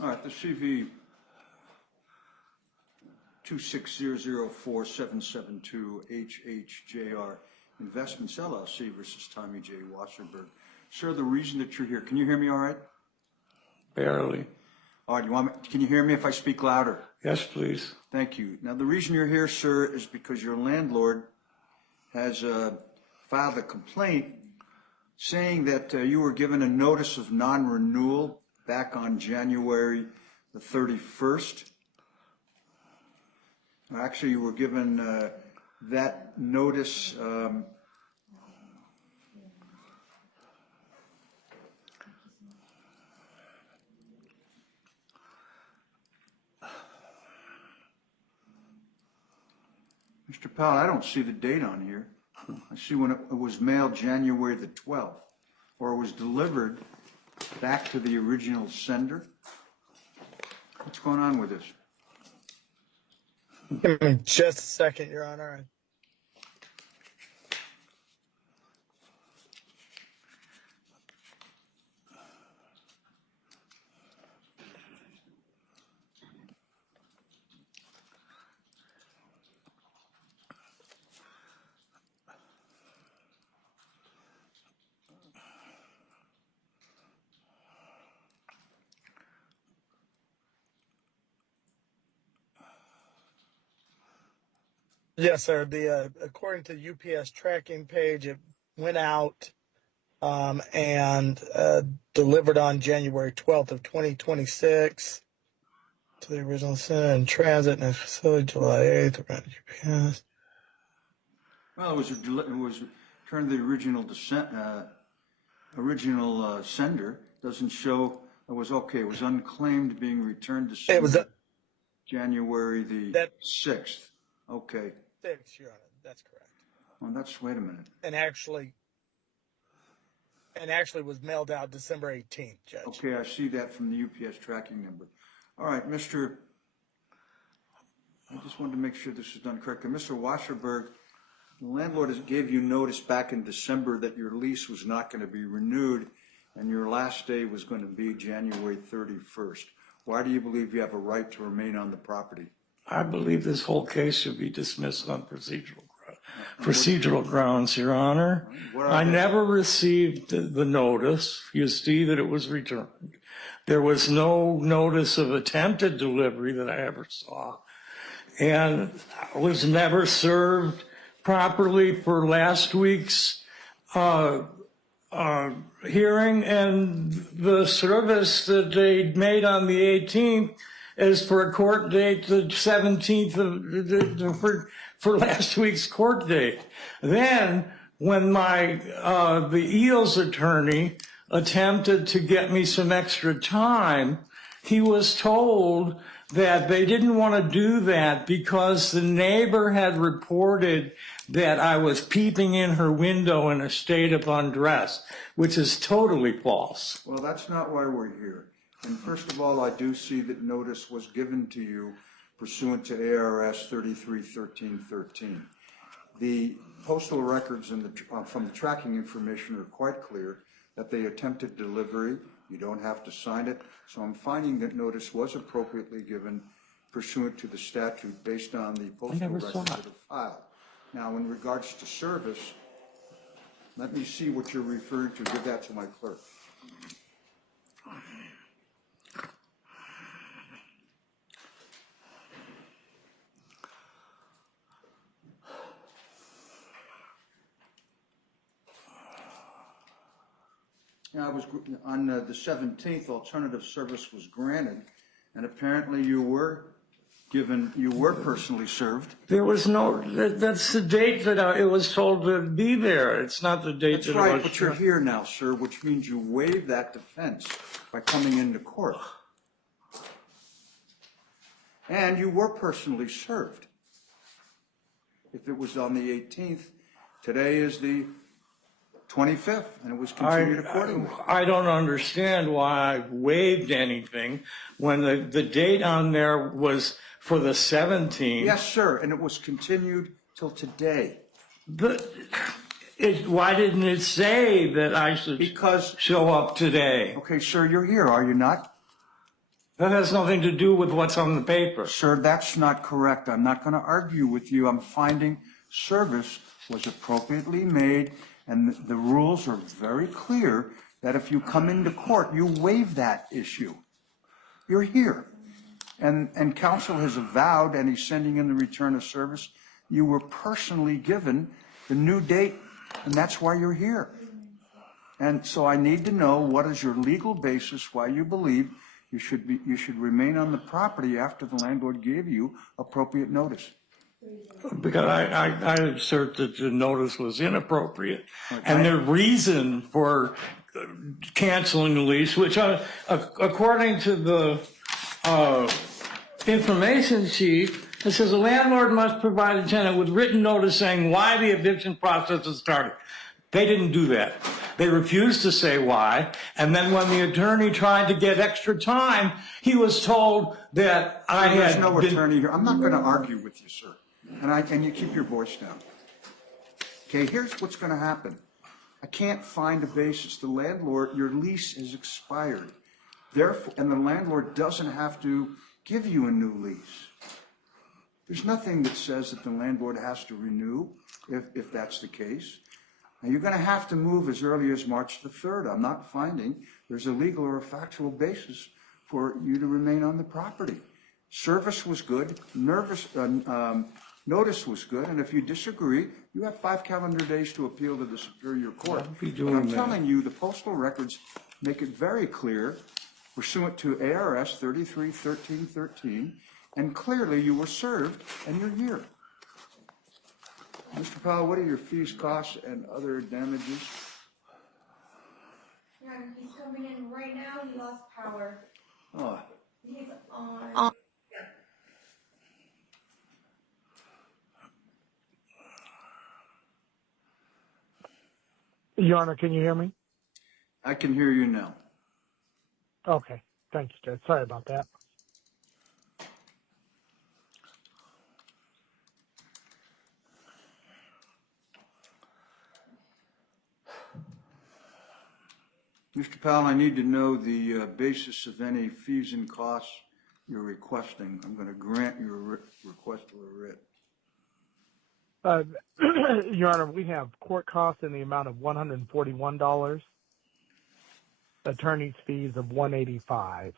All right, the CV 26004-772-HHJR Investments LLC versus Tommy J. Wasserberg. Sir, the reason that you're here, can you hear me all right? Barely. All right, can you hear me if I speak louder? Yes, please. Thank you. Now, the reason you're here, sir, is because your landlord has filed a complaint saying that you were given a notice of non-renewal back on January the 31st. Actually, you were given that notice Mr. Powell, I don't see the date on here. I see when it was mailed January the 12th, or it was delivered back to the original sender. What's going on with this? Give me just a second, Your Honor. Yes, sir. According to the UPS tracking page, it went out and delivered on January 12th of 2026 to the original center in transit and facility July 8th around UPS. Well, it was returned to the original sender. Doesn't show it was okay. It was unclaimed, being returned to sender. It was January the 6th. Okay. 6th, Your Honor. That's correct. Well, wait a minute. And actually was mailed out December 18th, Judge. Okay, I see that from the UPS tracking number. All right, I just wanted to make sure this is done correctly. Mr. Wasserberg, the landlord gave you notice back in December that your lease was not going to be renewed and your last day was going to be January 31st. Why do you believe you have a right to remain on the property? I believe this whole case should be dismissed on procedural grounds, Your Honor. I never received the notice. You see that it was returned. There was no notice of attempted delivery that I ever saw. And I was never served properly for last week's hearing, and the service that they made on the 18th is for a court date the 17th for last week's court date. Then when the EELS attorney attempted to get me some extra time, he was told that they didn't want to do that because the neighbor had reported that I was peeping in her window in a state of undress, which is totally false. Well, that's not why we're here. And first of all, I do see that notice was given to you pursuant to ARS 33-1313. The postal records from the tracking information are quite clear that they attempted delivery. You don't have to sign it. So I'm finding that notice was appropriately given pursuant to the statute based on the postal records that are filed. Now, in regards to service, let me see what you're referring to. Give that to my clerk. Now, on the 17th, alternative service was granted, and apparently you were personally served. There was that's the date that it was told to be there. It's not the date that it was. That's right, but you're here now, sir, which means you waived that defense by coming into court. And you were personally served. If it was on the 18th, today is the 25th, and it was continued accordingly. I don't understand why I waived anything when the date on there was for the 17th. Yes, sir, and it was continued till today. Why didn't it say that I should show up today? Okay, sir, you're here, are you not? That has nothing to do with what's on the paper. Sir, that's not correct. I'm not going to argue with you. I'm finding service was appropriately made, and the rules are very clear that if you come into court, you waive that issue. You're here. And counsel has avowed, and he's sending in the return of service, you were personally given the new date, and that's why you're here. And so I need to know what is your legal basis why you believe you should remain on the property after the landlord gave you appropriate notice. Because I assert that the notice was inappropriate. Okay. And the reason for canceling the lease, which according to the information sheet, it says the landlord must provide a tenant with written notice saying why the eviction process has started. They didn't do that. They refused to say why. And then when the attorney tried to get extra time, he was told that There's no attorney here. I'm not going to argue with you, sir. And you keep your voice down. Okay, here's what's going to happen. I can't find a basis. The landlord, your lease is expired. Therefore, and the landlord doesn't have to give you a new lease. There's nothing that says that the landlord has to renew if that's the case. Now, you're going to have to move as early as March the 3rd. I'm not finding there's a legal or a factual basis for you to remain on the property. Service was good. Notice was good. And if you disagree, you have 5 calendar days to appeal to the Superior Court. But I'm telling you, the postal records make it very clear, pursuant to ARS 33-13-13, and clearly you were served and you're here. Mr. Powell, what are your fees, costs, and other damages? Yeah, he's coming in right now. He lost power. Oh. He's on. Your Honor, can you hear me? I can hear you now. Okay. Thank you, Judge. Sorry about that. Mr. Powell, I need to know the basis of any fees and costs you're requesting. I'm going to grant your request for a writ. Your Honor, we have court costs in the amount of $141, attorney's fees of $185,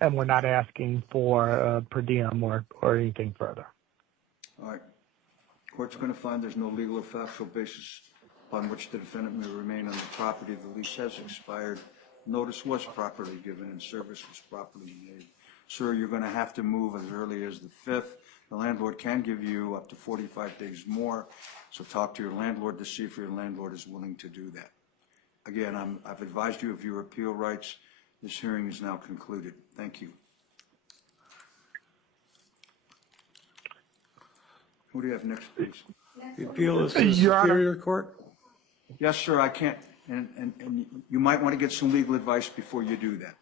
and we're not asking for per diem or anything further. All right. Court's going to find there's no legal or factual basis upon which the defendant may remain on the property. The lease has expired. Notice was properly given and service was properly made. Sir, you're going to have to move as early as the 5th. The landlord can give you up to 45 days more, so talk to your landlord to see if your landlord is willing to do that. Again, I've advised you of your appeal rights. This hearing is now concluded. Thank you. Who do you have next, please? The appeal is to the Superior Court? Yes, sir, I can't, and you might want to get some legal advice before you do that.